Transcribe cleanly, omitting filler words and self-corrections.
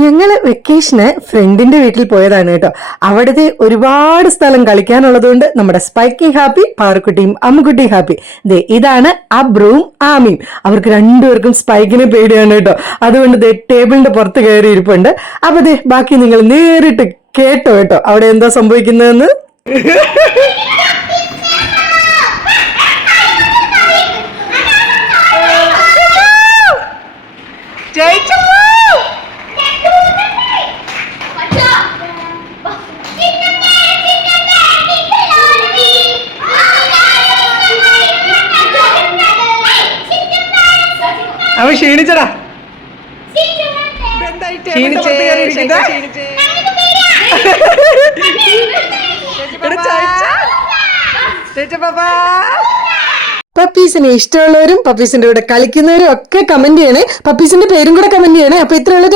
ഞങ്ങള് വെക്കേഷന് ഫ്രണ്ടിന്റെ വീട്ടിൽ പോയതാണ് കേട്ടോ. അവിടുത്തെ ഒരുപാട് സ്ഥലം കളിക്കാനുള്ളതുകൊണ്ട് നമ്മുടെ സ്പൈക്കി ഹാപ്പി, പാറുക്കുട്ടിയും അമ്മുക്കുട്ടിയും ഹാപ്പി. ഇതാണ് അബ്രുവും ആമിയും. അവർക്ക് രണ്ടുപേർക്കും സ്പൈക്കിനെ പേടിയാണ് കേട്ടോ. അതുകൊണ്ട് ടേബിളിന്റെ പുറത്ത് കയറി ഇരിപ്പുണ്ട്. അപ്പൊ ബാക്കി നിങ്ങൾ നേരിട്ട് കേട്ടോ കേട്ടോ അവിടെ എന്താ സംഭവിക്കുന്നതെന്ന്. അവൻ ക്ഷീണിച്ചടാ. പപ്പീസിനെ ഇഷ്ടമുള്ളവരും പപ്പീസിന്റെ കൂടെ കളിക്കുന്നവരും ഒക്കെ കമന്റ് ചെയ്യണേ. പപ്പീസിന്റെ പേരും കൂടെ കമന്റ് ചെയ്യണേ. അപ്പൊ ഇത്രയുള്ള